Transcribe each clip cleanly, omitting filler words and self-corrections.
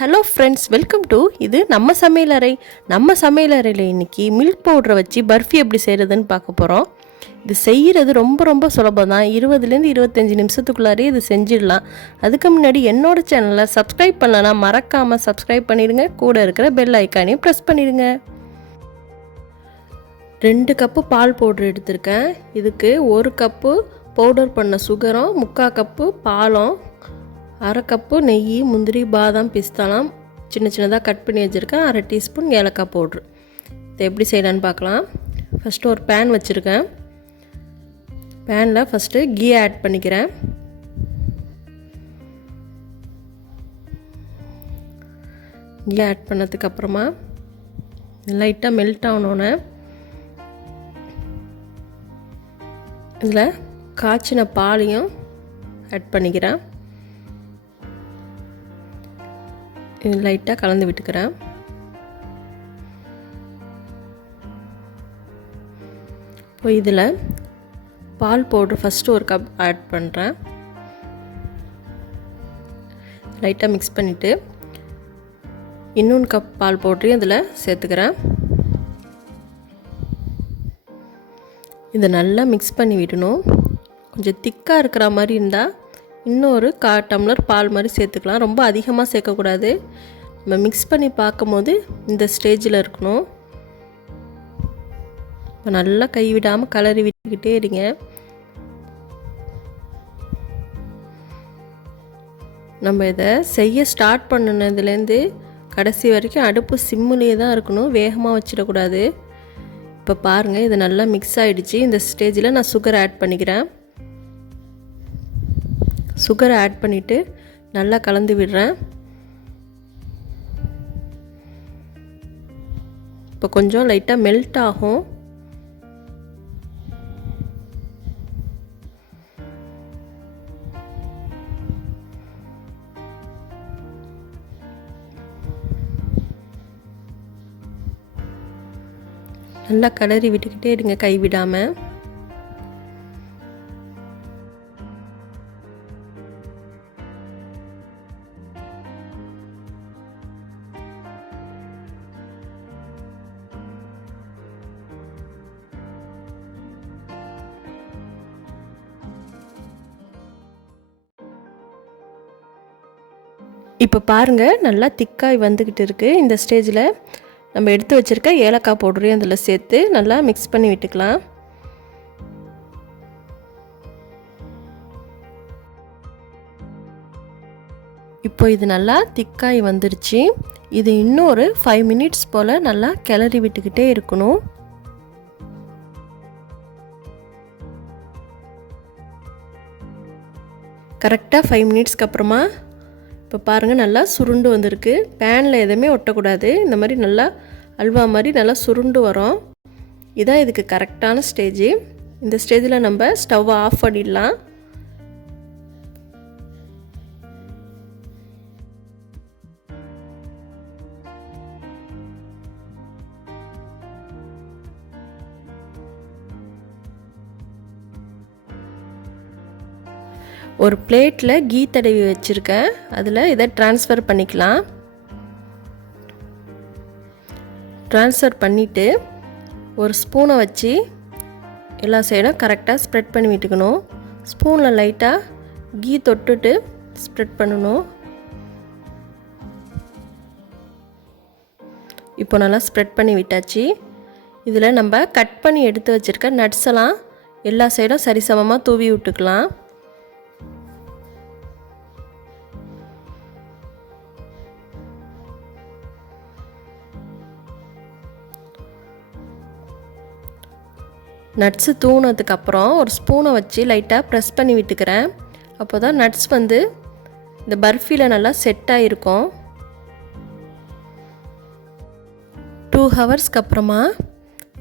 Hello friends, welcome to இது நம்ம சமையலறை. நம்ம சமையலறையில் இன்றைக்கி மில்க் பவுடரை வச்சு பர்ஃபி எப்படி செய்கிறதுன்னு பார்க்க போகிறோம். இது செய்கிறது ரொம்ப சுலபம் தான். 20லேருந்து 25 நிமிஷத்துக்குள்ளாரே இது செஞ்சிடலாம். அதுக்கு முன்னாடி என்னோடய சேனலை சப்ஸ்கிரைப் பண்ணலன்னா மறக்காமல் சப்ஸ்கிரைப் பண்ணிடுங்க. கூட இருக்கிற பெல் ஐக்கானையும் ப்ரெஸ் பண்ணிடுங்க. 2 கப்பு பால் பவுட்ரு எடுத்திருக்கேன். இதுக்கு 1 கப்பு பவுடர் பண்ண சுகரும், 3/4 கப்பு பாலும், 1/2 கப்பு நெய், முந்திரி, பாதாம், பிஸ்தாலாம் சின்னதாக கட் பண்ணி வச்சுருக்கேன். 1/2 டீஸ்பூன் ஏலக்காய் பவுட்ரு. இதை எப்படி செய்யலான்னு பார்க்கலாம். ஃபஸ்ட்டு ஒரு பேன் வச்சுருக்கேன். பேனில் ஃபஸ்ட்டு கீ ஆட் பண்ணிக்கிறேன். கீ ஆட் பண்ணதுக்கப்புறமா லைட்டாக மெல்ட் ஆகணுன்னு இதில் காய்ச்சின பாலையும் ஆட் பண்ணிக்கிறேன். இது லைட்டாக கலந்து விட்டுக்கிறேன். இப்போ இதில் பால் பவுட்ரு ஃபஸ்ட்டு 1 கப் ஆட் பண்ணுறேன். லைட்டாக மிக்ஸ் பண்ணிவிட்டு இன்னொன்று கப் பால் பவுட்ரையும் இதில் சேர்த்துக்கிறேன். இதை நல்லா மிக்ஸ் பண்ணி விடணும். கொஞ்சம் திக்காக இருக்கிற மாதிரி இருந்தால் இன்னொரு 1/4 டம்ளர் பால் மாதிரி சேர்த்துக்கலாம். ரொம்ப அதிகமாக சேர்க்கக்கூடாது. நம்ம மிக்ஸ் பண்ணி பார்க்கும்போது இந்த ஸ்டேஜில் இருக்கணும். இப்போ நல்லா கைவிடாமல் கலரி விட்டுக்கிட்டே இருங்க. நம்ம இதை செய்ய ஸ்டார்ட் பண்ணினதுலேருந்து கடைசி வரைக்கும் அடுப்பு சிம்முலேயே தான் இருக்கணும். வேகமாக வச்சிடக்கூடாது. இப்போ பாருங்கள், இது நல்லா மிக்ஸ் ஆகிடுச்சு. இந்த ஸ்டேஜில் நான் சுகர் ஆட் பண்ணிக்கிறேன். சுகரை ஆட் பண்ணிவிட்டு நல்லா கலந்து விடுறேன். இப்போ கொஞ்சம் லைட்டாக மெல்ட் ஆகும். நல்லா கலரி விட்டுக்கிட்டே இருங்க கைவிடாமல். இப்போ பாருங்கள், நல்லா திக்காய் வந்துக்கிட்டு இருக்குது. இந்த ஸ்டேஜில் நம்ம எடுத்து வச்சுருக்க ஏலக்காய் பவுடரையும் அதில் சேர்த்து நல்லா மிக்ஸ் பண்ணி விட்டுக்கலாம். இப்போ இது நல்லா திக்காய் வந்துருச்சு. இது இன்னொரு 5 மினிட்ஸ் போல் நல்லா கிளறி விட்டுக்கிட்டே இருக்கணும். கரெக்டாக 5 மினிட்ஸ்க்கு அப்புறமா இப்போ பாருங்கள், நல்லா சுருண்டு வந்திருக்கு. பேனில் எதுவுமே ஒட்டக்கூடாது. இந்த மாதிரி நல்லா அல்வா மாதிரி நல்லா சுருண்டு வரும். இதான் இதுக்கு கரெக்டான ஸ்டேஜு. இந்த ஸ்டேஜில் நம்ம ஸ்டவ்வை ஆஃப் பண்ணிடலாம். ஒரு பிளேட்டில் கீ தடவி வச்சுருக்கேன். அதில் இதை ட்ரான்ஸ்ஃபர் பண்ணிக்கலாம். ட்ரான்ஸ்ஃபர் பண்ணிவிட்டு ஒரு ஸ்பூனை வச்சு எல்லா சைடும் கரெக்டாக ஸ்ப்ரெட் பண்ணி விட்டுக்கணும். ஸ்பூனில் லைட்டாக கீ தொட்டுட்டு ஸ்ப்ரெட் பண்ணணும். இப்போ நல்லா ஸ்ப்ரெட் பண்ணி விட்டாச்சு. இதில் நம்ம கட் பண்ணி எடுத்து வச்சுருக்க நட்ஸ் எல்லாம் எல்லா சைடும் சரிசமமாக தூவி விட்டுக்கலாம். நட்ஸு தூணதுக்கப்புறம் ஒரு ஸ்பூனை வச்சு லைட்டாக ப்ரெஸ் பண்ணி விட்டுக்கிறேன். அப்போ தான் நட்ஸ் வந்து இந்த பர்ஃபியில் நல்லா செட் ஆகிருக்கும். 2 ஹவர்ஸ்க்கு அப்புறமா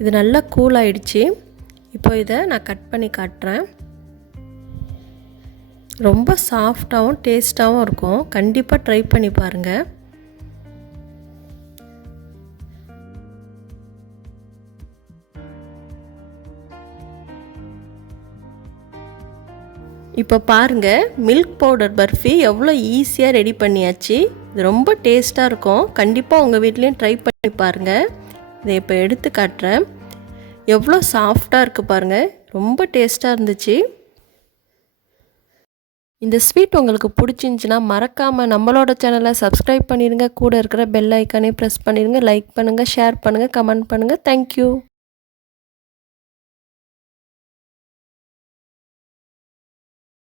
இது நல்லா கூல் ஆகிடுச்சு. இப்போ இதை நான் கட் பண்ணி காட்டுறேன். ரொம்ப சாஃப்டாகவும் டேஸ்ட்டாகவும் இருக்கும். கண்டிப்பாக ட்ரை பண்ணி பாருங்கள். இப்போ பாருங்கள், மில்க் பவுடர் பர்ஃபி எவ்வளோ ஈஸியாக ரெடி பண்ணியாச்சு. இது ரொம்ப டேஸ்ட்டாக இருக்கும். கண்டிப்பாக உங்கள் வீட்லேயும் ட்ரை பண்ணி பாருங்கள். இதை இப்போ எடுத்து காட்டுறேன். எவ்வளோ சாஃப்டாக இருக்குது பாருங்கள். ரொம்ப டேஸ்ட்டாக இருந்துச்சு. இந்த ஸ்வீட் உங்களுக்கு பிடிச்சிருந்துச்சின்னா மறக்காமல் நம்மளோட சேனலை சப்ஸ்கிரைப் பண்ணிடுங்க. கூட இருக்கிற பெல் ஐக்கானே ப்ரெஸ் பண்ணிடுங்க. லைக் பண்ணுங்கள், ஷேர் பண்ணுங்கள், கமெண்ட் பண்ணுங்கள். தேங்க்யூ.